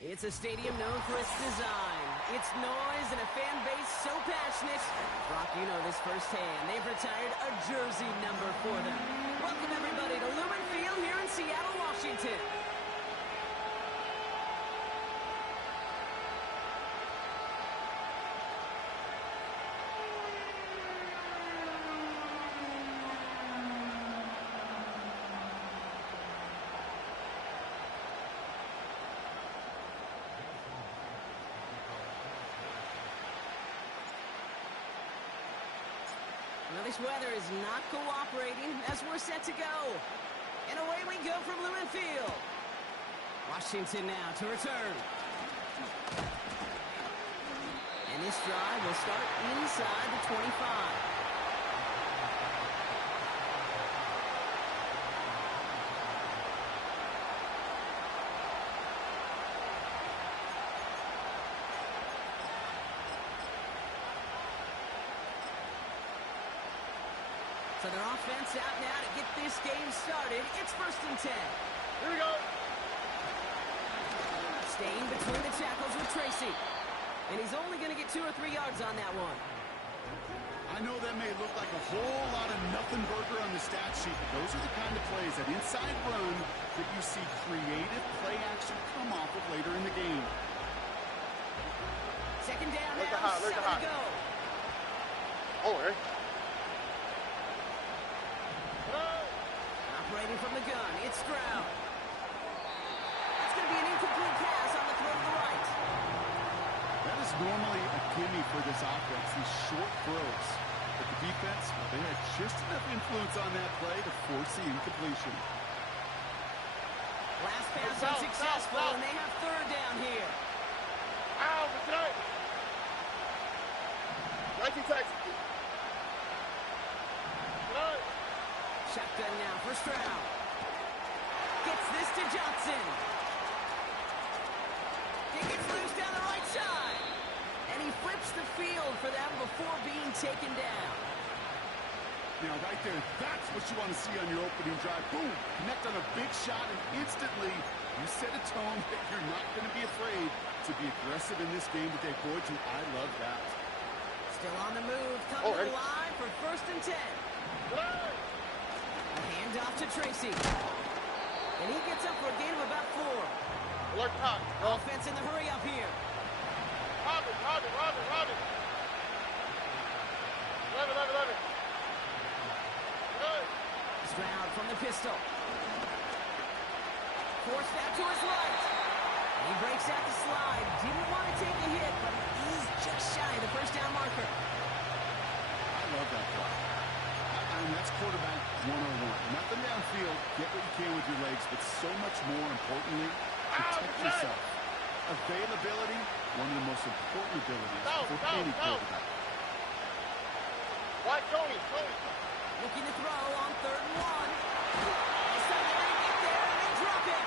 It's a stadium known for its design, its noise, and a fan base so passionate. Brock, you know this firsthand. They've retired a jersey number for them. Welcome, everybody, to Lumen Field here in Seattle, Washington. Well, this weather is not cooperating as we're set to go. And away we go from Lumen Field. Washington now to return. And this drive will start inside the 25. So their offense out now to get this game started. It's 1st and 10. Here we go. Staying between the tackles with Tracy. And he's only going to get 2 or 3 yards on that one. I know that may look like a whole lot of nothing burger on the stat sheet, but those are the kind of plays, that inside run, that you see creative play action come off of later in the game. 2nd down now, 7 to go. Oh, right. Operating from the gun, it's Stroud. That's going to be an incomplete pass on the throw to the right. That is normally a gimme for this offense, these short throws. But the defense, well, they had just enough influence on that play to force the incompletion. Last pass unsuccessful, and they have 3rd down here. Ow, that's right. 19 seconds. Shotgun now for Stroud. Gets this to Johnson. He gets loose down the right side. And he flips the field for them before being taken down. You know, right there, that's what you want to see on your opening drive. Boom, connect on a big shot, and instantly you set a tone that you're not going to be afraid to be aggressive in this game today. Boy, do I love that. Still on the move, coming alive for 1st and 10. A handoff to Tracy. And he gets up for a gain of about 4. Alert top. Offense in the hurry up here. Robin. 11. Good. Stroud from the pistol. Forced out to his right. And he breaks out the slide. Didn't want to take a hit, but he's just shy of the 1st down marker. I love that play. That's quarterback 101. Nothing downfield, get what you can with your legs, but so much more importantly, protect yourself. Availability, one of the most important abilities for any quarterback. Why, Tony? Looking to throw on 3rd and 1. So they're going to get there and then drop it.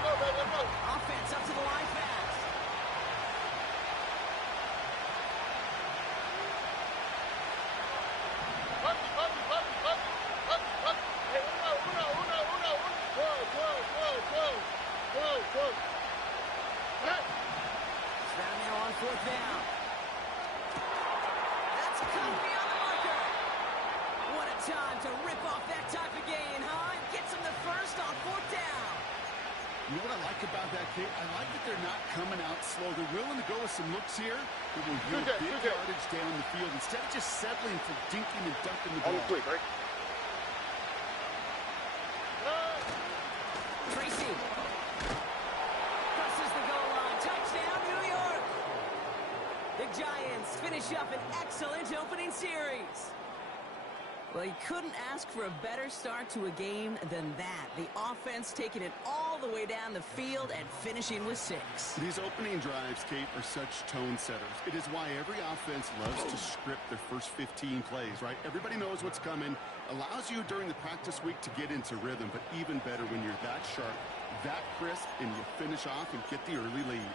Let's go. Offense up to the line fast. Stroud now on 4th down. That's Conley on the marker. What a time to rip off that type of gain, huh? Gets him the 1st on 4th down. You know what I like about that, Kate? I like that they're not coming out slow. They're willing to go with some looks here. It will yield big yardage down the field instead of just settling for dinking and dunking the ball. Right? Tracy crosses the goal line. Touchdown, New York. The Giants finish up an excellent opening series. Well, you couldn't ask for a better start to a game than that. The offense taking it all the way down the field and finishing with 6. These opening drives, Kate, are such tone setters. It is why every offense loves to script their first 15 plays, right? Everybody knows what's coming. Allows you during the practice week to get into rhythm, but even better when you're that sharp, that crisp, and you finish off and get the early lead.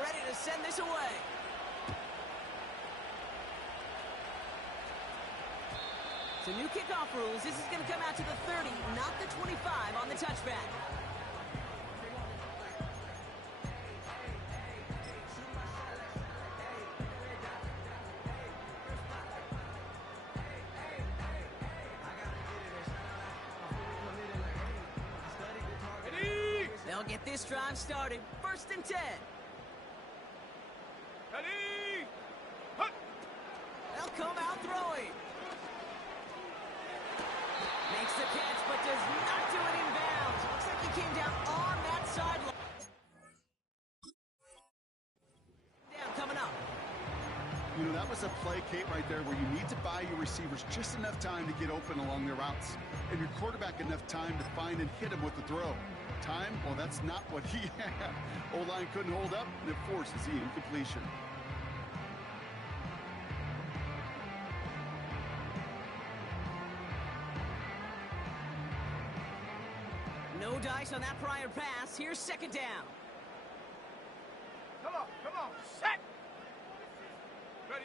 Ready to send this away. So new kickoff rules. This is going to come out to the 30, not the 25 on the touchback. They'll get this drive started. 1st and 10. Ready? They'll come out throwing. Makes the catch, but does not do it in bounds. Looks like he came down on that sideline. Down coming up. You know, that was a play, Kate, right there where you need to buy your receivers just enough time to get open along their routes. And your quarterback enough time to find and hit him with the throw. Time? Well, that's not what he had. O-line couldn't hold up, and it forces the incompletion. No dice on that prior pass. Here's 2nd down. Come on, set! Ready?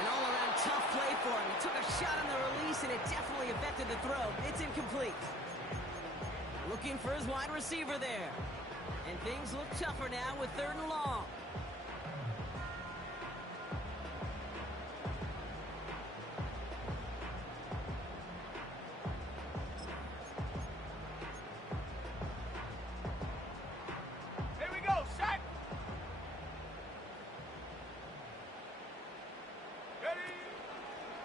An all-around tough play for him. He took a shot on the release, and it definitely affected the throw. It's incomplete. Looking for his wide receiver there. And things look tougher now with 3rd and long. Here we go, set! Ready?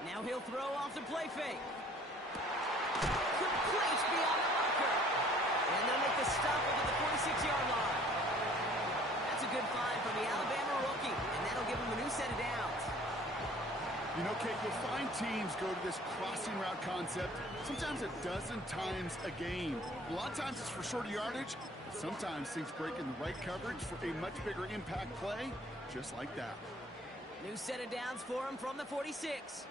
Now he'll throw off the play fake. Complete beyond the marker. And they'll make the stop over the 46-yard line. That's a good find from the Alabama rookie, and that'll give him a new set of downs. You know, Kate, you'll find teams go to this crossing route concept sometimes a dozen times a game. A lot of times it's for shorter yardage, but sometimes things break in the right coverage for a much bigger impact play, just like that. New set of downs for him from the 46.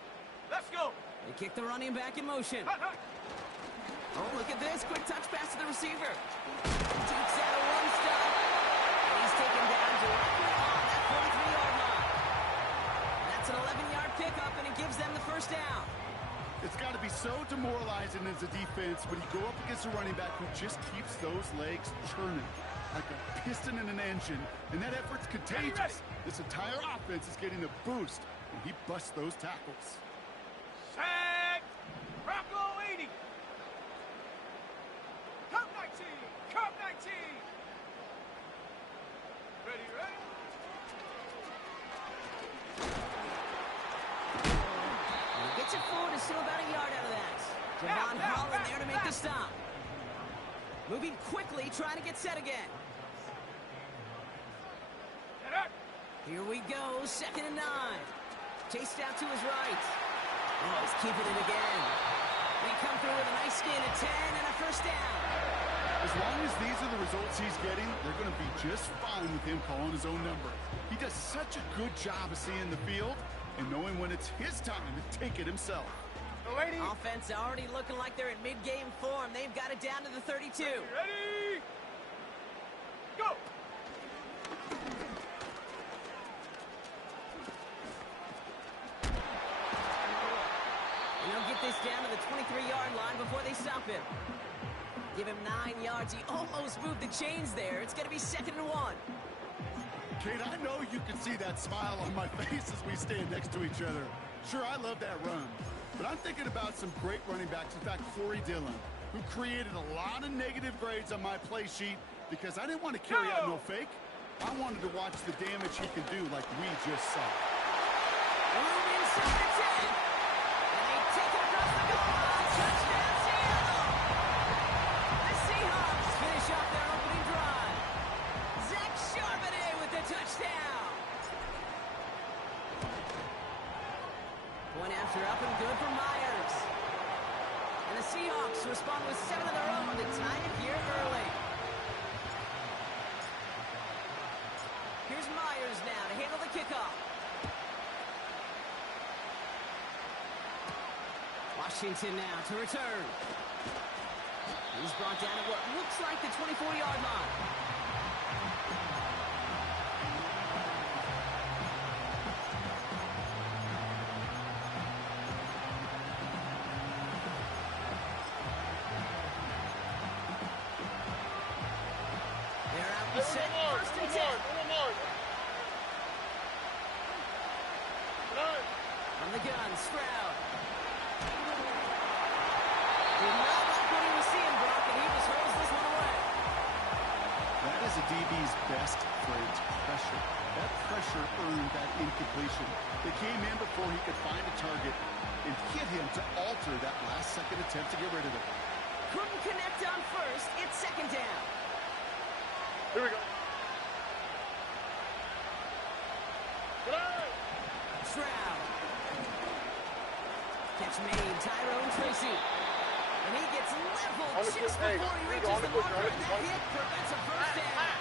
Let's go! They kick the running back in motion. Oh, look at this. Quick touch pass to the receiver. Takes out a one-stop. And he's taken down directly on that 43-yard line. That's an 11-yard pickup, and it gives them the 1st down. It's got to be so demoralizing as a defense when you go up against a running back who just keeps those legs churning like a piston in an engine, and that effort's contagious. This entire offense is getting a boost, and he busts those tackles. Set! Bronco 80! Cup 19! Cup 19! Ready? And he gets it forward and still about a yard out of that. Javon Holland there to make the stop. Moving quickly, trying to get set again. Here we go, 2nd and 9. Chased out to his right. Oh, he's keeping it again. We come through with a nice gain of 10 and a 1st down. As long as these are the results he's getting, they're going to be just fine with him calling his own number. He does such a good job of seeing the field and knowing when it's his time to take it himself. Offense already looking like they're in mid-game form. They've got it down to the 32. Ready? Go! And they'll get this down to the 23-yard line before they stop him. Give him 9 yards. He almost moved the chains there. It's going to be 2nd and 1. Kate, I know you can see that smile on my face as we stand next to each other. Sure, I love that run. But I'm thinking about some great running backs. In fact, Corey Dillon, who created a lot of negative grades on my play sheet because I didn't want to carry out no fake. I wanted to watch the damage he can do like we just saw. Room inside the 10. And they take it across the goal line. Touchdown, Seattle. The Seahawks finish off their opening drive. Zach Charbonnet with the touchdown. Point after up and good for Myers. And the Seahawks respond with 7 of their own to tie it here early. Here's Myers now to handle the kickoff. Washington now to return. He's brought down at what looks like the 24-yard line. From the gun, Stroud. Did not like what he was seeing, Brock, and he just hurls this one away. That is a DB's best phrase, pressure. That pressure earned that incompletion. They came in before he could find a target and hit him to alter that last-second attempt to get rid of it. Couldn't connect on first. It's second down. Here we go. Stroud. Catch made, Tyrone Tracy. And he gets leveled just before he reaches the marker, and that hit prevents a first down.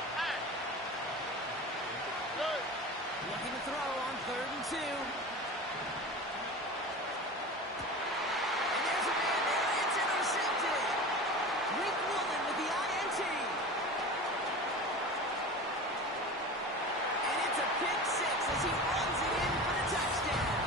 Looking to throw on 3rd and 2. And there's a man there. It's intercepted. Rick Woolen with the INT. And it's a pick six as he runs it in for the touchdown.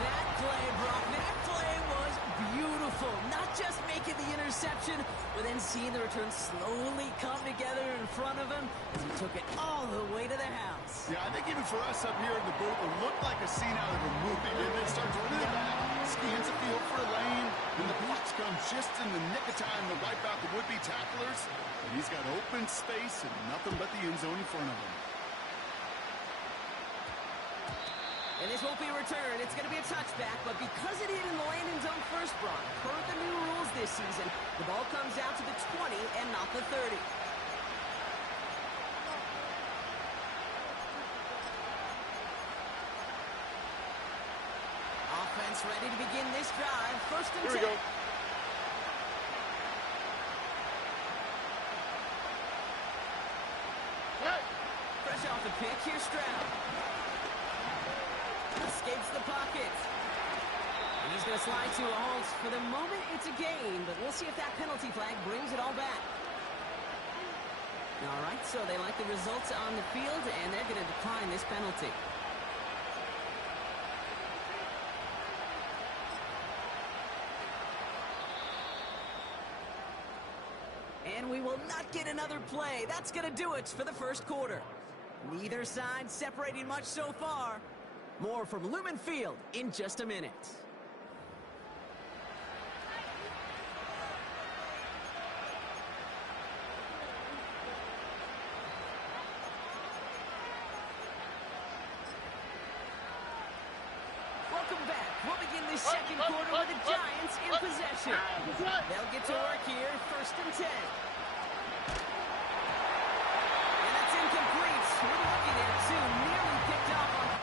That play, Brock, that play was beautiful. Not just making the interception, but then seeing the return slowly come together in front of him as he took it all the way to the house. Yeah, I think even for us up here in the booth, it looked like a scene out of a movie. And then starts running it back, scans the field for a lane, and the blocks come just in the nick of time to wipe out the would-be tacklers. And he's got open space and nothing but the end zone in front of him. And this won't be a return. It's going to be a touchback, but because it hit in the landing zone first, Brock, per the new rules this season, the ball comes out to the 20 and not the 30. Offense ready to begin this drive. 1st and 10. Here we go. Fresh off the pick, here's Stroud. Escapes the pocket. And he's going to slide to a halt. For the moment, it's a gain, but we'll see if that penalty flag brings it all back. All right, so they like the results on the field, and they're going to decline this penalty. And we will not get another play. That's going to do it for the first quarter. Neither side separating much so far. More from Lumen Field in just a minute. Welcome back. We'll begin this second quarter with the Giants in possession. They'll get to work here, 1st and 10. And that's incomplete. We're lucky there, too. Nearly picked up on...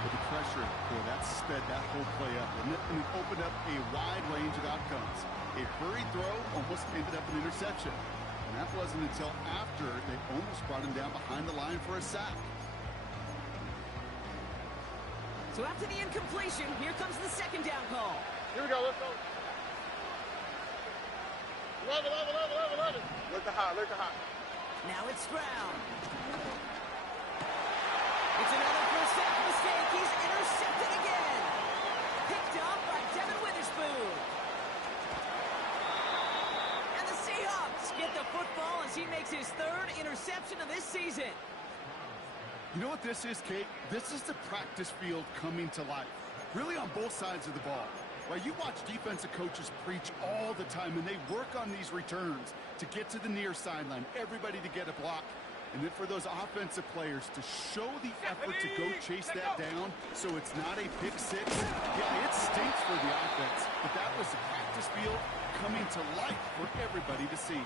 With the pressure, boy, that sped that whole play up, didn't it? And it opened up a wide range of outcomes. A hurried throw almost ended up an interception. And that wasn't until after they almost brought him down behind the line for a sack. So after the incompletion, here comes the second down call. Here we go. Let's go. Love it, love it, love it, love it, love it. Let the hot, let the hot. Now it's Stroud. It's another first half mistake. He's intercepted again. Picked up by Devin Witherspoon. And the Seahawks get the football as he makes his 3rd interception of this season. You know what this is, Kate? This is the practice field coming to life. Really on both sides of the ball. Right, you watch defensive coaches preach all the time, and they work on these returns to get to the near sideline, everybody to get a block. And then for those offensive players to show the effort to go chase that down so it's not a pick six, yeah, it stinks for the offense. But that was the practice field coming to life for everybody to see.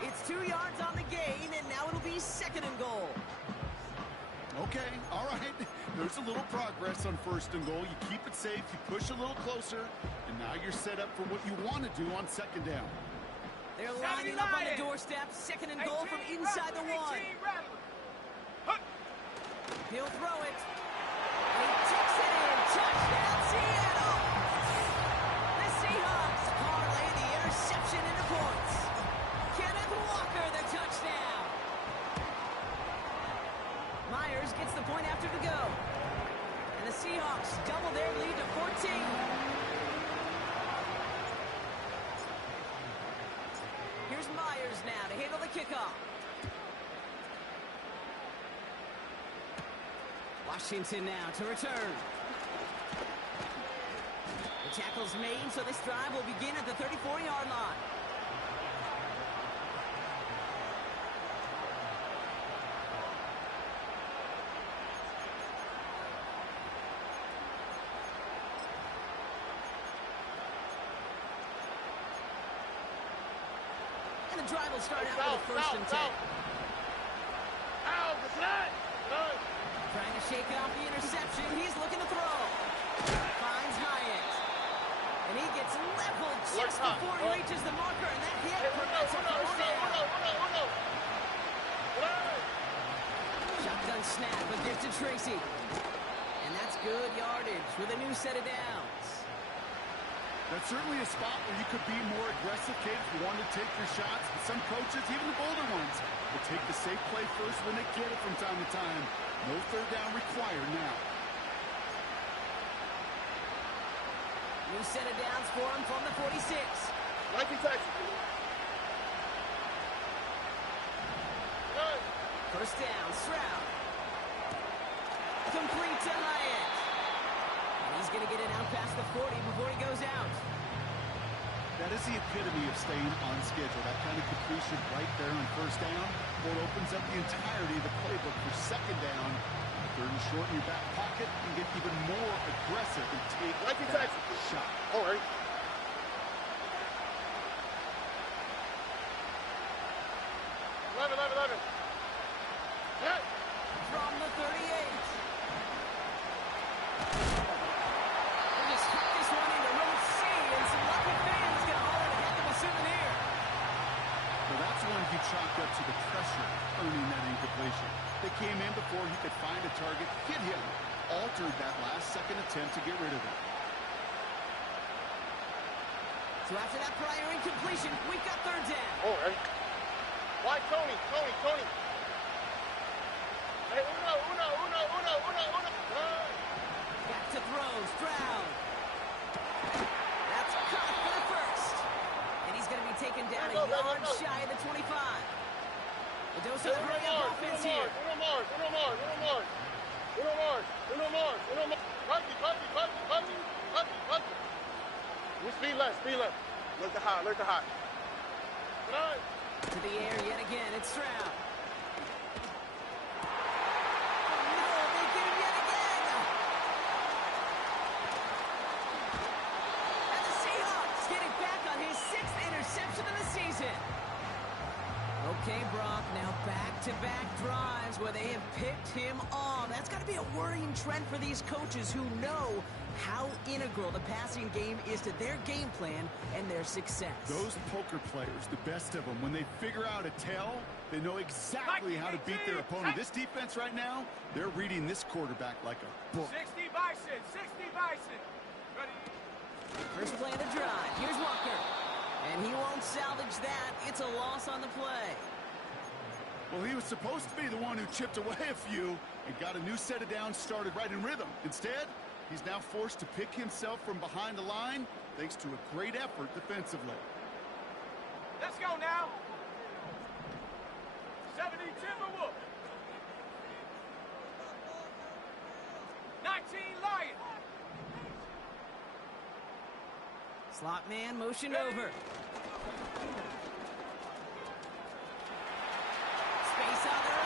It's 2 yards on the gain, and now it'll be 2nd and goal. Okay, all right. There's a little progress on 1st and goal. You keep it safe, you push a little closer, and now you're set up for what you want to do on 2nd down. They're lining up on the doorstep. 2nd and goal from inside the 1. He'll throw it. He takes it in. Touchdown, Seattle! The Seahawks parlay the interception into points. Kenneth Walker, the touchdown. Myers gets the point after the go. And the Seahawks double their lead to 14. Here's Myers now to handle the kickoff. Washington now to return. The tackle's made, so this drive will begin at the 34-yard line. And the drive will start out with a 1st and 10. Trying to shake off the interception. He's looking to throw. Finds Hyatt. And he gets leveled just before he reaches the marker. And that hit prevents a 1st down. Shotgun snap, but gives to Tracy. And that's good yardage with a new set of downs. That's certainly a spot where you could be more aggressive, kid, if you want to take your shots. But some coaches, even the bolder ones, will take the safe play first when they get it from time to time. No 3rd down required now. New set of downs for him from the 46. Nike Texas. 1st down, Stroud. Complete to Hyatt. And he's going to get it out past the 40 before he goes out. That is the epitome of staying on schedule. That kind of completion right there on 1st down. Well, it opens up the entirety of the playbook for 2nd down. 3rd and short in your back pocket. You get even more aggressive and take that shot. All right. Eleven. Yeah. From the 38. We'll just hook this one into row C, and some lucky fans can haul it a heck of a souvenir. Well, that's one he chalked up to the pressure, earning that incompletion. They came in before he could find a target, hit him, altered that last-second attempt to get rid of it. So after that prior incompletion, we've got 3rd down. All right. Why Tony? Hey, uno. Back to throw, Stroud. That's caught for the 1st. And he's going to be taken down a yard shy of the 25. The dose of hurry up offense here. Uno more. Puppy. Speed left. Look to hot. To the air yet again, it's Stroud. Okay, Brock, now back-to-back drives where they have picked him off. That's got to be a worrying trend for these coaches who know how integral the passing game is to their game plan and their success. Those poker players, the best of them, when they figure out a tell, they know exactly how to beat their opponent. This defense right now, they're reading this quarterback like a book. 60 Bison. Ready? First play of the drive. Here's Walker. And he won't salvage that. It's a loss on the play. Well, he was supposed to be the one who chipped away a few and got a new set of downs started right in rhythm. Instead, he's now forced to pick himself from behind the line thanks to a great effort defensively. Let's go now. 70 Timberwolves. 19 Lions. Slot man motioned over. Space out there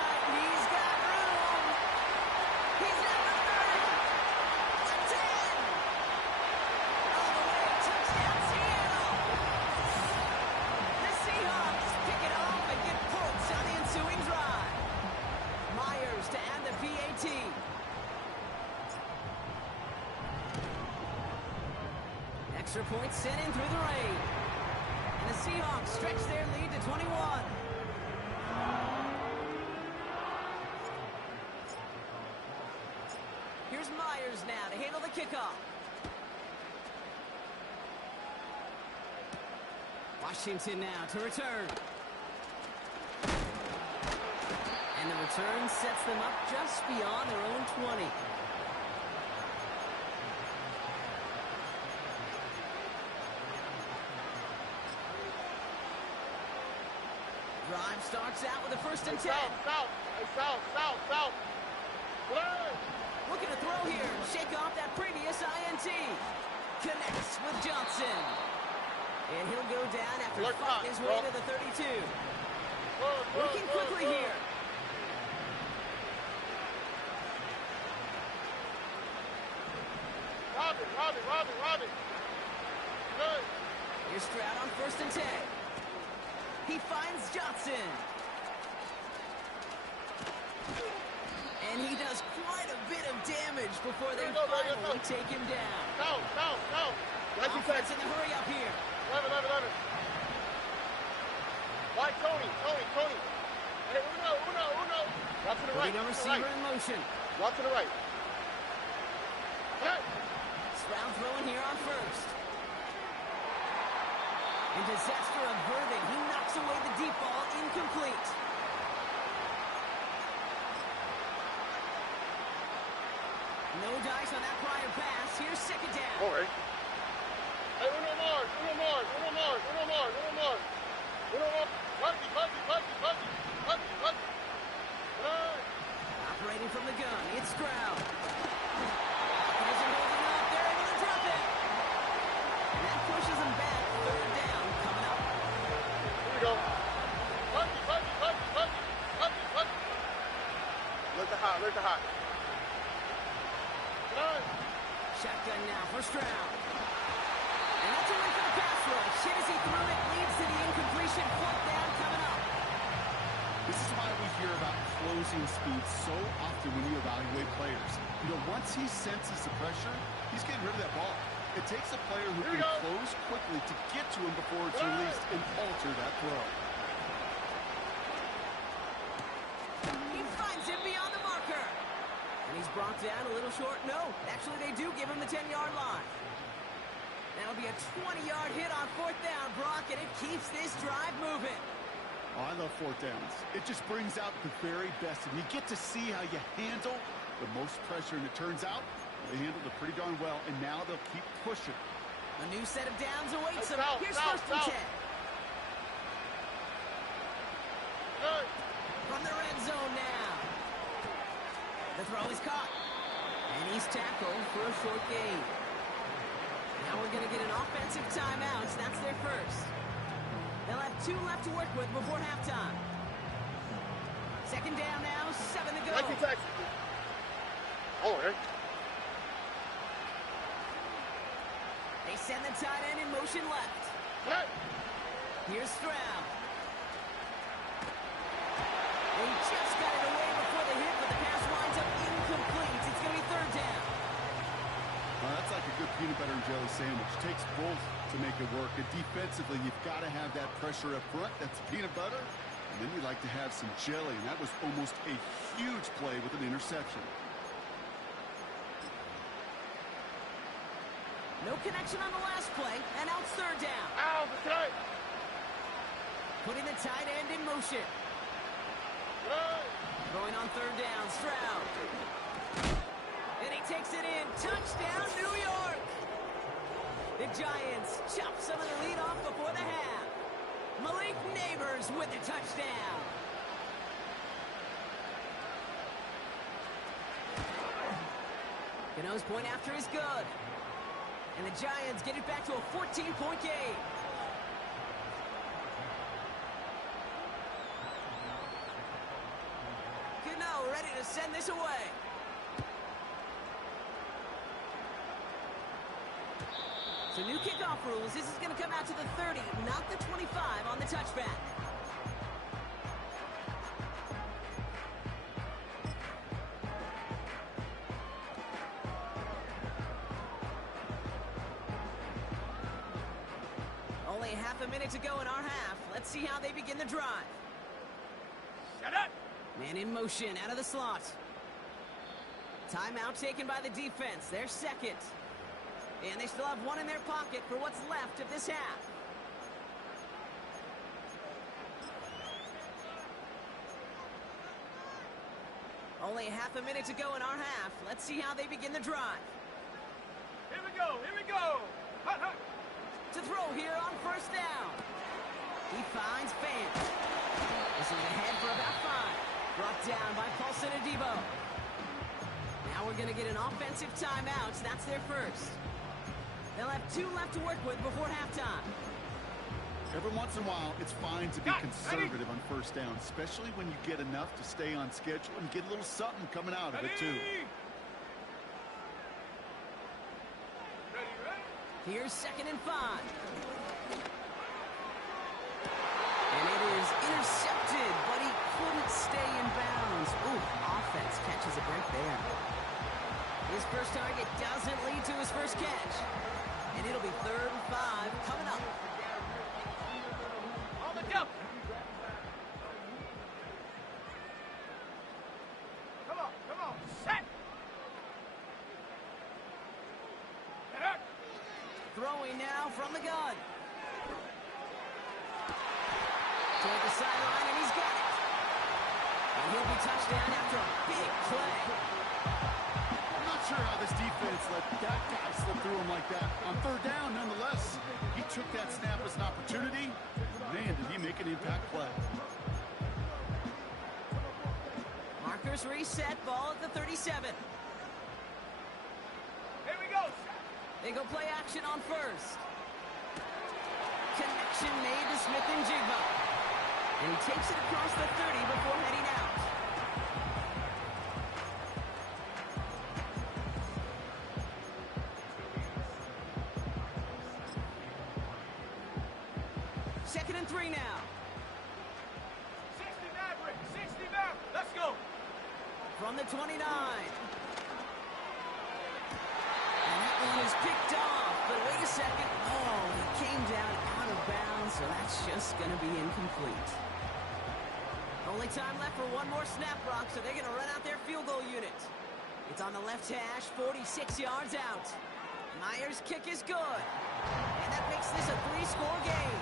Extra points sent in through the rain. And the Seahawks stretch their lead to 21. Here's Myers now to handle the kickoff. Washington now to return. And the return sets them up just beyond their own 20. Drive starts out with a 1st and 10. South. Looking to throw here. Shake off that previous INT. Connects with Johnson. And he'll go down after fighting his way to the 32. Working quickly here. Robbie. Good. Here's Stroud on 1st and 10. He finds Johnson. And he does quite a bit of damage before they finally take him down. South. Offense in the hurry up here. 11. Why Tony? Hey, Uno. Drop to the right. Putting a receiver in motion. Drop to the right. Hey. Stroud throwing here on 1st. And disaster averted. He knocks away the deep ball, incomplete. No dice on that prior pass. Here's 2nd down. All right. Hey, Uno Mars. Buggy. Operating from the gun, it's Stroud. Isn't holding up. They're able to drop it. And that pushes him back. 3rd down coming up. Here we go. Buggy. Look the hot. Shotgun now for Stroud. And that's a win for the pass rush. Hit as he threw it, leads to the incompletion. 4th down coming up. This is why we hear about closing speed so often when you evaluate players. Once he senses the pressure, he's getting rid of that ball. It takes a player who can close quickly to get to him before it's released and alter that throw. He finds him beyond the marker. And he's brought down a little short. No, actually they do give him the 10-yard line. That'll be a 20-yard hit on 4th down, Brock, and it keeps this drive moving. Oh, I love 4th downs. It just brings out the very best, and you get to see how you handle the most pressure, and it turns out they handled it pretty darn well, and now they'll keep pushing. A new set of downs awaits them. Here's South. 1st and 10. Good. From the red zone now. The throw is caught. And he's tackled for a short gain. Now we're going to get an offensive timeout. That's their first. They'll have 2 left to work with before halftime. 2nd down now, 7 to go. All right. They send the tight end in motion left. Hey. Here's Stroud. They just got it away before the hit, but the pass winds up incomplete. It's going to be 3rd down. Well, that's like a good peanut butter and jelly sandwich. Takes both to make it work. And defensively, you've got to have that pressure up front. That's peanut butter. And then you like to have some jelly. And that was almost a huge play with an interception. No connection on the last play, and now it's 3rd down. Ow, okay. Putting the tight end in motion. Good. Throwing on 3rd down, Stroud. And he takes it in. Touchdown, New York! The Giants chop some of the lead off before the half. Malik Neighbors with the touchdown. Gano's point after is good. And the Giants get it back to a 14-point game. Gano ready to send this away. So new kickoff rules. This is going to come out to the 30, not the 25 on the touchback. half a minute to go in our half. Let's see how they begin the drive. Shut up! Man in motion out of the slot. Timeout taken by the defense. Their second. And they still have one in their pocket for what's left of this half. Only half a minute to go in our half. Let's see how they begin the drive. Here we go, here we go! Hut, hut. To throw here on first down. He finds Fant. This is ahead for about 5. Brought down by Paulson Adebo. Now we're going to get an offensive timeout. That's their first. They'll have 2 left to work with before halftime. Every once in a while, it's fine to be conservative on first down, especially when you get enough to stay on schedule and get a little something coming out of it, too. Here's 2nd and 5. And it is intercepted, but he couldn't stay in bounds. Ooh, offense catches a break there. His first target doesn't lead to his first catch. And it'll be 3rd and 5 coming up. On the jump! Come on, set! Throwing now from the gun. Toward the sideline, and he's got it. And he'll be touchdown after a big play. I'm not sure how this defense let that guy slip through him like that. On 3rd down, nonetheless, he took that snap as an opportunity. Man, did he make an impact play. Markers reset, ball at the 37. Here we go! They go play action on first. Connection made to Smith-Njigba. And he takes it across the 30 before heading out. Second and 3 now. 60 Maverick, 60 Maverick, let's go! From the 29. And that one is picked off, but wait a second. Oh, he came down out of bounds, so that's just going to be incomplete. Only time left for one more snap, Brock, so they're going to run out their field goal unit. It's on the left hash, 46 yards out. Myers' kick is good. And that makes this a 3-score game.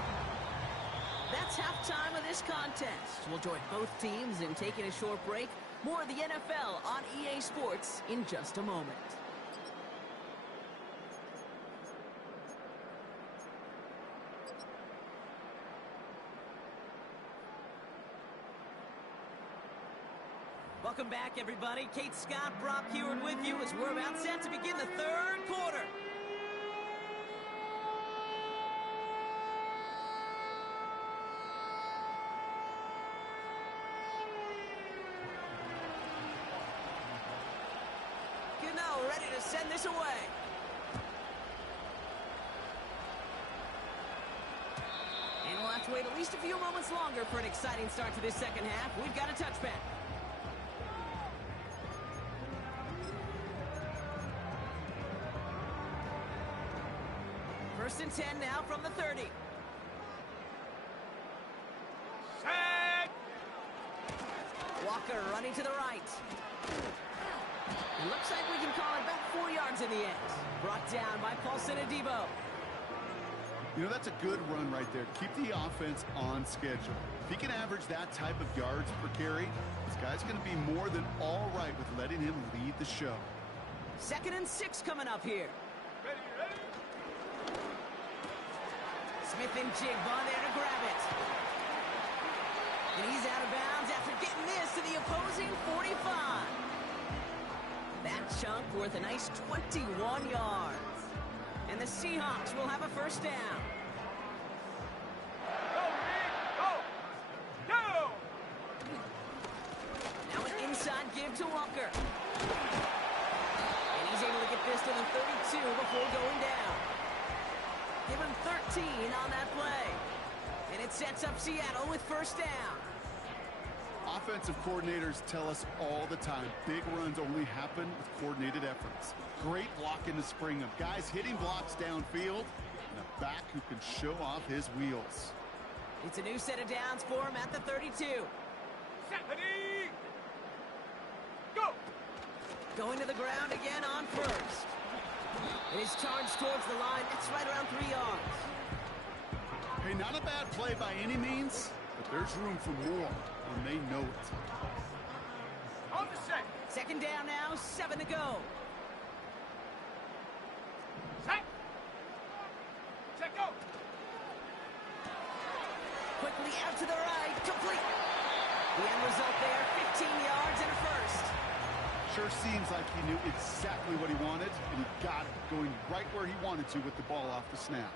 That's halftime of this contest. We'll join both teams in taking a short break. More of the NFL on EA Sports in just a moment. Welcome back, everybody. Kate Scott, Brock Huard with you as we're about set to begin the 3rd quarter. Gano ready to send this away. And we'll have to wait at least a few moments longer for an exciting start to this second half. We've got a touchback. First and 10 now from the 30. Set! Walker running to the right. It looks like we can call it about 4 yards in the end. Brought down by Paulson Adebo. You know, that's a good run right there. Keep the offense on schedule. If he can average that type of yards per carry, this guy's going to be more than all right with letting him lead the show. 2nd and 6 coming up here. Ready, ready? Smith-Njigba there to grab it. And he's out of bounds after getting this to the opposing 45. That chunk worth a nice 21 yards. And the Seahawks will have a first down. Go, Reed, go! Go! Now an inside give to Walker. And he's able to get this to the 32 before going down. Give him 13 on that play. And it sets up Seattle with first down. Offensive coordinators tell us all the time, big runs only happen with coordinated efforts. Great blocking to spring them. Guys hitting blocks downfield, And a back who can show off his wheels. It's a new set of downs for him at the 32. Set, ready, go! Going to the ground again on first. And he's charged towards the line. It's right around 3 yards. Hey, not a bad play by any means, but there's room for more, and they know it. On the set. Second down now, 7 to go. Set. Set, go. Quickly out to the right, complete. The end result there, 15 yards and a first. Sure seems like he knew exactly what he wanted, and he got it, going right where he wanted to with the ball off the snap.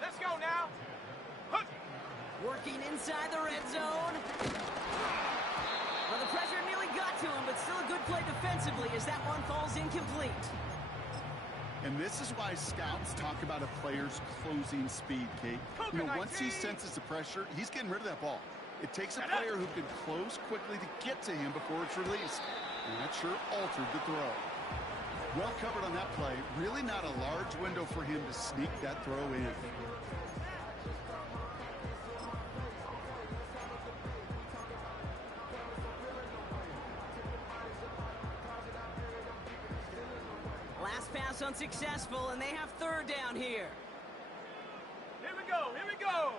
Let's go now. Hook. Working inside the red zone. Well, the pressure nearly got to him, but still a good play defensively as that one falls incomplete. And this is why scouts talk about a player's closing speed, Kate. You know, once he senses the pressure, he's getting rid of that ball. It takes a player who can close quickly to get to him before it's released. And that sure altered the throw. Well covered on that play. Really not a large window for him to sneak that throw in. Last pass unsuccessful, and they have third down here. Here we go, here we go.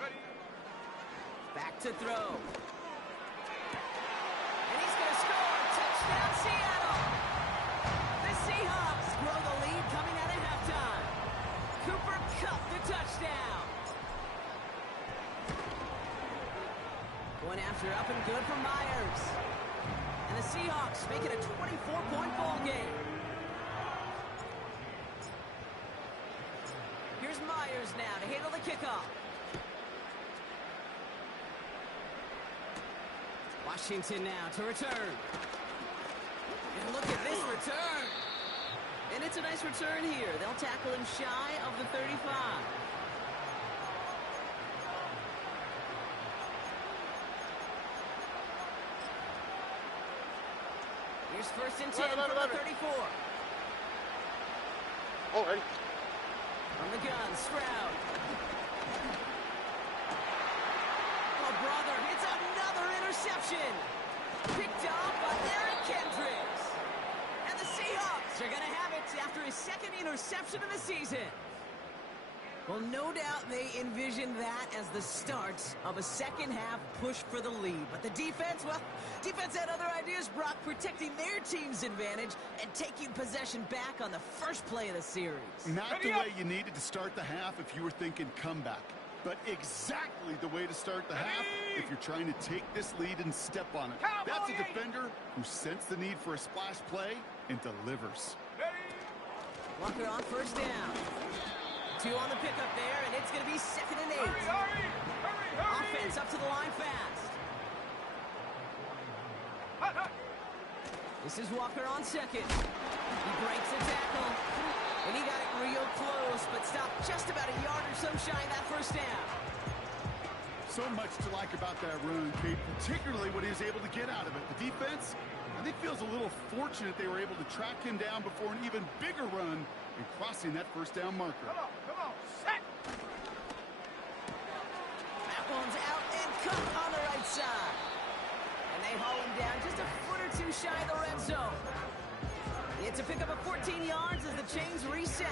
Ready. Back to throw. And he's going to score. Touchdown, Seattle. The Seahawks grow the lead coming out of halftime. Cooper Kupp the touchdown. Going after up and good for Myers. And the Seahawks make it a 24-point ball game. Here's Myers now to handle the kickoff. Washington now to return. And look at this return. And it's a nice return here. They'll tackle him shy of the 35. Here's first and 10 from the 34. Oh, ready. From the gun, Stroud. Oh, brother, it's another interception. Picked off by Eric Kendricks. And the Seahawks are going to have it after his second interception of the season. Well, no doubt they envisioned that as the start of a second-half push for the lead. But the defense, well, defense had other ideas, Brock, protecting their team's advantage and taking possession back on the first play of the series. Not the way you needed to start the half if you were thinking comeback, but exactly the way to start the half if you're trying to take this lead and step on it. That's a defender who sensed the need for a splash play and delivers. Walker on first down. 2 on the pickup there, and it's going to be 2nd and 8. Hurry. Offense up to the line fast. This is Walker on second. He breaks the tackle, and he got it real close, but stopped just about a yard or so shy of that first down. So much to like about that run, Kate, particularly what he was able to get out of it. The defense, I think, feels a little fortunate they were able to track him down before an even bigger run and crossing that first down marker. Come on, set. That one's out and cut on the right side. And they haul him down just a foot or 2 shy of the red zone. It's a pickup of 14 yards as the chains reset.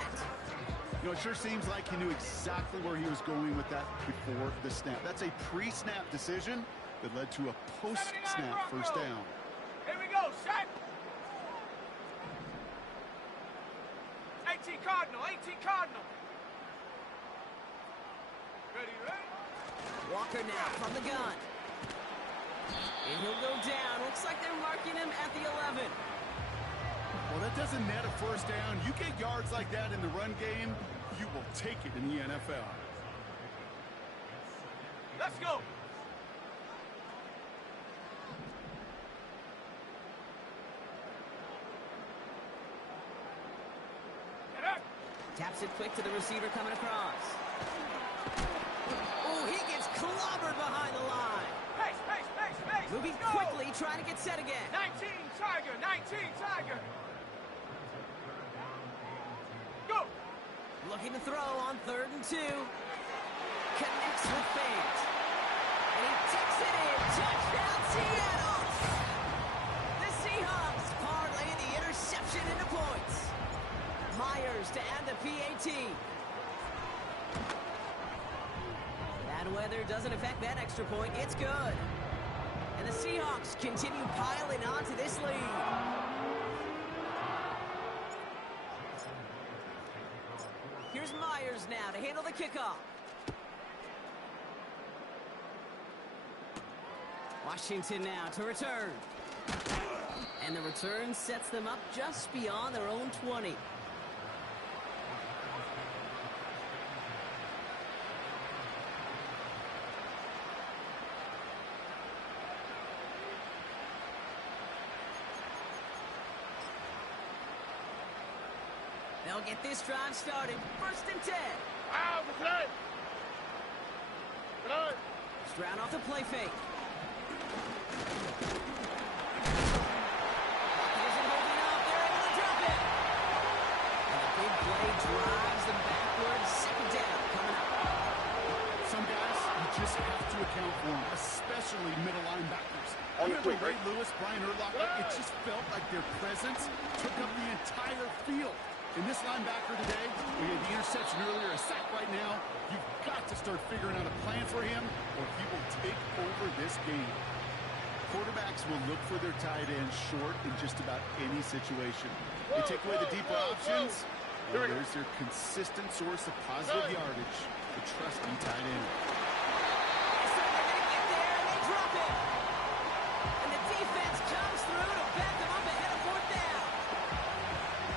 You know, it sure seems like he knew exactly where he was going with that before the snap. That's a pre-snap decision that led to a post-snap first down. Here we go, set. 18 Cardinal. Ready. Walker now from the gun. And he'll go down. Looks like they're marking him at the 11. Well, that doesn't net a first down. You get yards like that in the run game, you will take it in the NFL. Let's go. Taps it quick to the receiver coming across. Oh, he gets clobbered behind the moving quickly, trying to get set again. 19, Tiger, 19, Tiger. Go. Looking to throw on 3rd and 2. Connects with fans. And he takes it in. Touchdown, Seattle. The Seahawks parlay the interception into points. Myers to add the PAT. Bad weather doesn't affect that extra point. It's good. And the Seahawks continue piling on to this lead. Here's Myers now to handle the kickoff. Washington now to return. And the return sets them up just beyond their own 20. They'll get this drive started. 1st and 10. Wow, good play. Good. Stroud off the play fake. Isn't holding up. They're able to drop it. And the big play drives them backwards. 2nd down coming up. Some guys, you just have to account for them, especially middle linebackers. On the Remember quick break. Ray Lewis, Brian Urlacher? It just felt like their presence took up the entire field. In this linebacker today, we had the interception earlier, a sack right now. You've got to start figuring out a plan for him, or he will take over this game. Quarterbacks will look for their tight end short in just about any situation. They take away the deeper options. Well, there's their consistent source of positive yardage, the trusty tight end. So they're going to get there, and they drop it. And the defense comes through to back them up ahead of 4th down.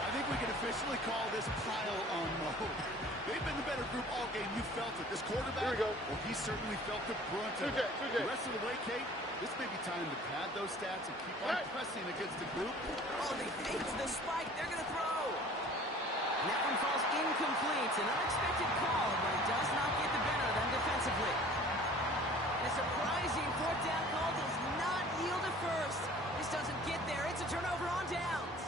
I think we can officially call this pile-on mode. They've been the better group all game. You felt it. This quarterback, Here we go. well, he certainly felt the brunt of it. The rest of the way, Kate, this may be time to pad those stats and keep on pressing against the group. Oh, they faked the spike. They're going to throw. And that one falls incomplete. An unexpected call, but it does not get the better of them defensively. And a surprising 4th down call does not yield at first. This doesn't get there. It's a turnover on downs.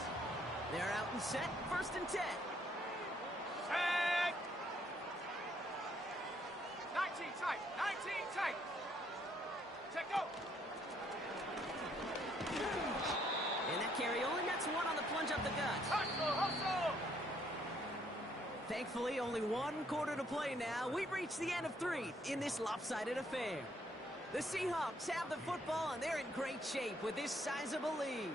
They're out and set. 1st and 10. Tag. 19 tight. 19 tight. Check go. And that carry only nets 1 on the plunge up the gut. Hustle, hustle. Thankfully, only 1 quarter to play now. We've reached the end of 3 in this lopsided affair. The Seahawks have the football, and they're in great shape with this sizable lead.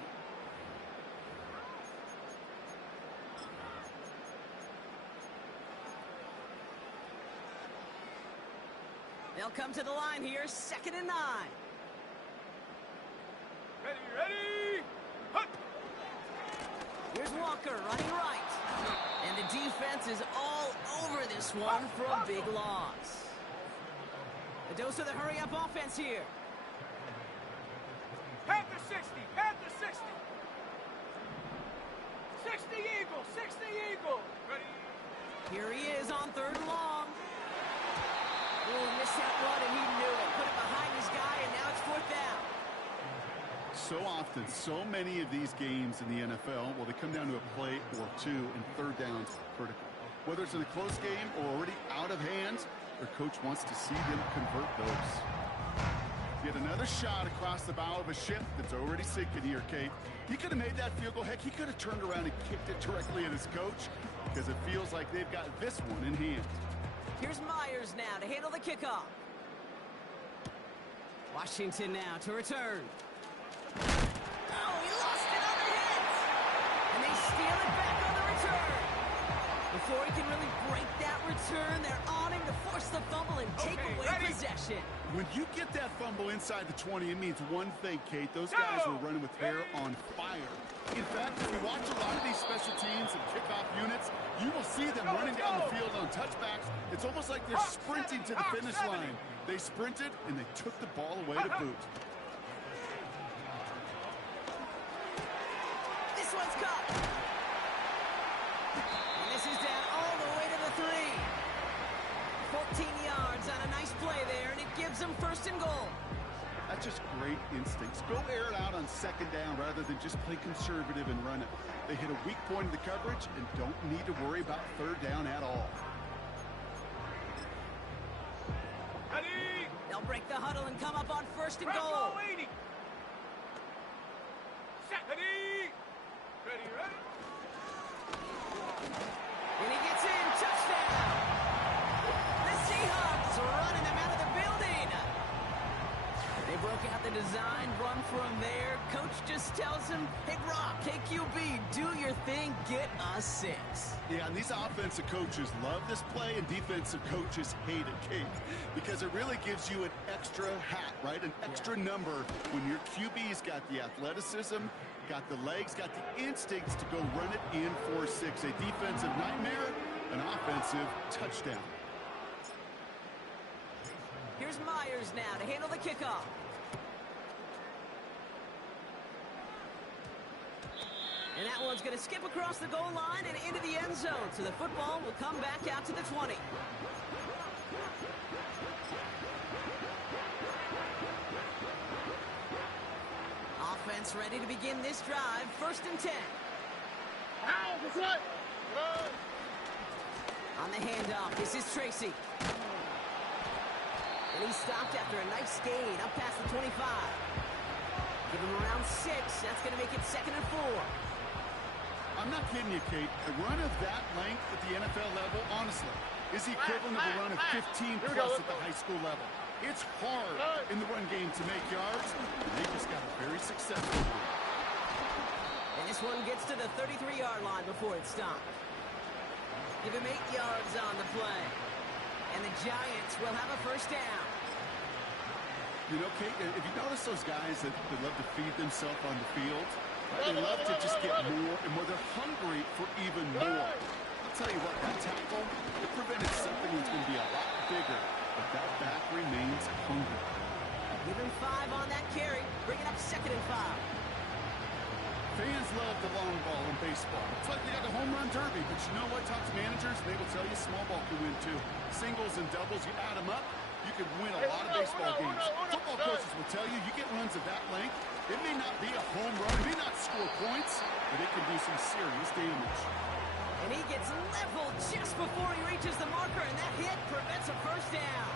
They'll come to the line here, 2nd and 9. Ready, ready. Hut. Here's Walker running right. And the defense is all over this one for a big loss. A dose of the hurry-up offense here. Panther 60. Panther 60. 60 Eagle. 60 Eagle. Ready. Here he is on 3rd and long. Oh, missed that one, and he knew it. Put it behind his guy, and now it's 4th down. So often, so many of these games in the NFL, well, they come down to a play or 2, and 3rd downs are critical. Whether it's in a close game or already out of hands, their coach wants to see them convert those. Yet another shot across the bow of a ship that's already sinking here, Kate. He could have made that field goal. Heck, he could have turned around and kicked it directly at his coach, because it feels like they've got this one in hand. Here's Myers now to handle the kickoff. Washington now to return. Oh, he lost it on the hit! And they steal it back on the return. Before he can really break that return, they're on him to force the fumble and take away possession. When you get that fumble inside the 20, it means one thing, Kate. Those guys were running with hair on fire. In fact, if you watch a lot of these special teams and kickoff units, you will see them running down the field on touchbacks. It's almost like they're sprinting to the finish line. They sprinted, and they took the ball away to boot. This one's caught. And this is down all the way to the 3. 14 yards on a nice play there, and it gives them 1st and goal. That's just great instincts. Go air it out on second down rather than just play conservative and run it. They hit a weak point in the coverage and don't need to worry about third down at all. They'll break the huddle and come up on first and goal. And he gets in. Touchdown. The Seahawks running them out of the building. They broke out the design run for him there. Coach just tells him, hey, Brock, hey, QB, do your thing, get us 6. Yeah, and these offensive coaches love this play, and defensive coaches hate it, Kate, because it really gives you an extra hat, right? An extra number when your QB's got the athleticism, got the legs, got the instincts to go run it in for 6. A defensive nightmare, an offensive touchdown. Here's Myers now to handle the kickoff. And that one's going to skip across the goal line and into the end zone. So the football will come back out to the 20. Offense ready to begin this drive. 1st and 10. On the handoff, this is Tracy. And he's stopped after a nice gain up past the 25. Give him around 6. That's going to make it 2nd and 4. I'm not kidding you, Kate. A run of that length at the NFL level, honestly, is the equivalent of a run of 15-plus at the high school level. It's hard in the run game to make yards, and they just got a very successful one. And this one gets to the 33-yard line before it stopped. Give him 8 yards on the play. And the Giants will have a 1st down. You know, Kate, if you notice those guys that love to feed themselves on the field, right, they love to just get more and more. They're hungry for even more. I'll tell you what, that tackle, it prevented something that's going to be a lot bigger, but that back remains hungry. Give him 5 on that carry. Bring it up 2nd and 5. Fans love the long ball in baseball. It's like they got the home run derby, but you know what? Talk to managers, they will tell you small ball can win too. Singles and doubles, you add them up, you can win a lot of baseball games. Football coaches will tell you, you get runs of that length, it may not be a home run, it may not score points, but it can do some serious damage. And he gets leveled just before he reaches the marker, and that hit prevents a 1st down.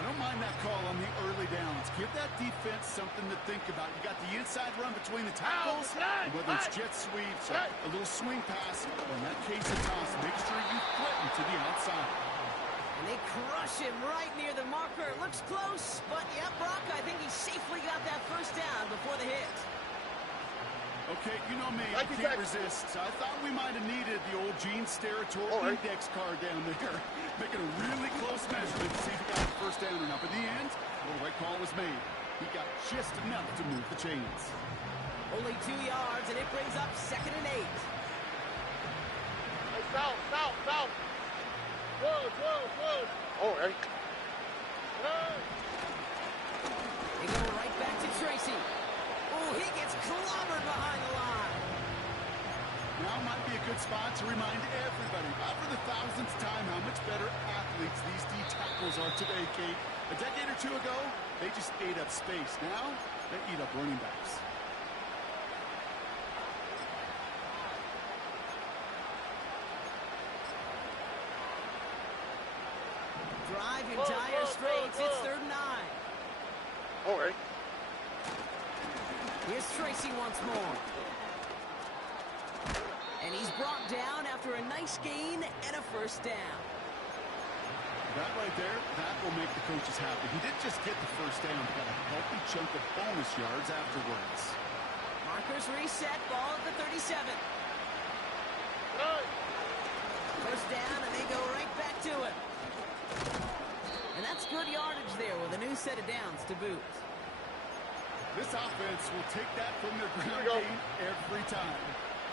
I don't mind that call on the early downs. Give that defense something to think about. You got the inside run between the tackles, and whether it's jet sweeps or a little swing pass, or in that case a toss, make sure you threaten to the outside. And they crush him right near the marker. It looks close, but yeah, Brock, I think he safely got that 1st down before the hit. Okay, you know me, I can't resist. I thought we might have needed the old Gene Steratore index card down there, making a really close measurement to see if he got the 1st down or not. But in the end, well, the right call was made. He got just enough to move the chains. Only 2 yards, and it brings up 2nd and 8. Hey, south. Good. All right. They go right back to Tracy. Oh, he gets clobbered behind the line. Now might be a good spot to remind everybody, not for the 1000th time, how much better athletes these D tackles are today, Kate. A decade or 2 ago, they just ate up space. Now, they eat up running backs. Drive in dire straits. It's 3rd and 9. All right. Here's Tracy once more. And he's brought down after a nice gain and a 1st down. That right there, that will make the coaches happy. He didn't just get the 1st down, but got a healthy chunk of bonus yards afterwards. Markers reset, ball at the 37. 1st down, and they go right back to it. And that's good yardage there with a new set of downs to boot. This offense will take that from their ground game every time.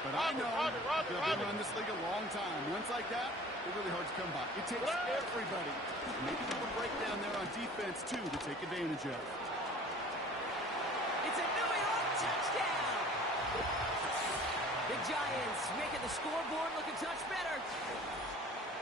But I know they've been around this league a long time. Runs like that, they're really hard to come by. It takes everybody. Maybe a little breakdown there on defense, too, to take advantage of. It's a New York touchdown! The Giants making the scoreboard look a touch better.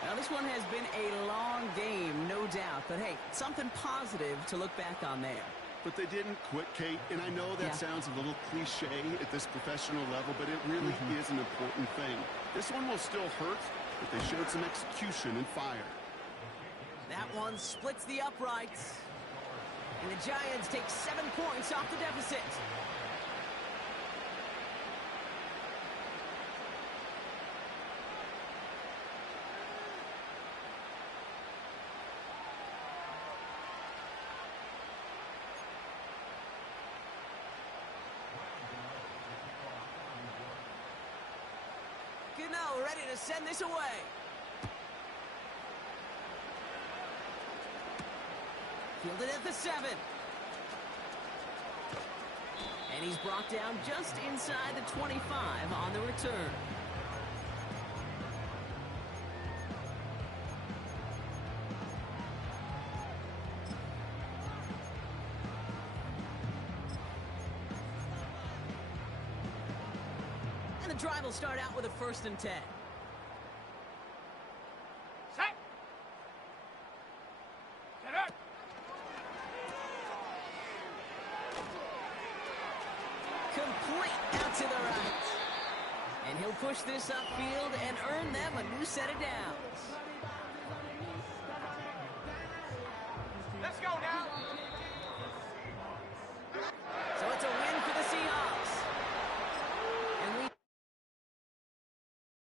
Now, this one has been a long game, no doubt. But, hey, something positive to look back on there. but they didn't quit, Kate. And I know that sounds a little cliche at this professional level, but it really is an important thing. This one will still hurt, but they showed some execution and fire. That one splits the uprights. And the Giants take 7 points off the deficit. Gano ready to send this away. Fielded at the 7. And he's brought down just inside the 25 on the return. And the drive will start out with a 1st and 10. Complete out to the right. And he'll push this upfield and earn them a new set of downs.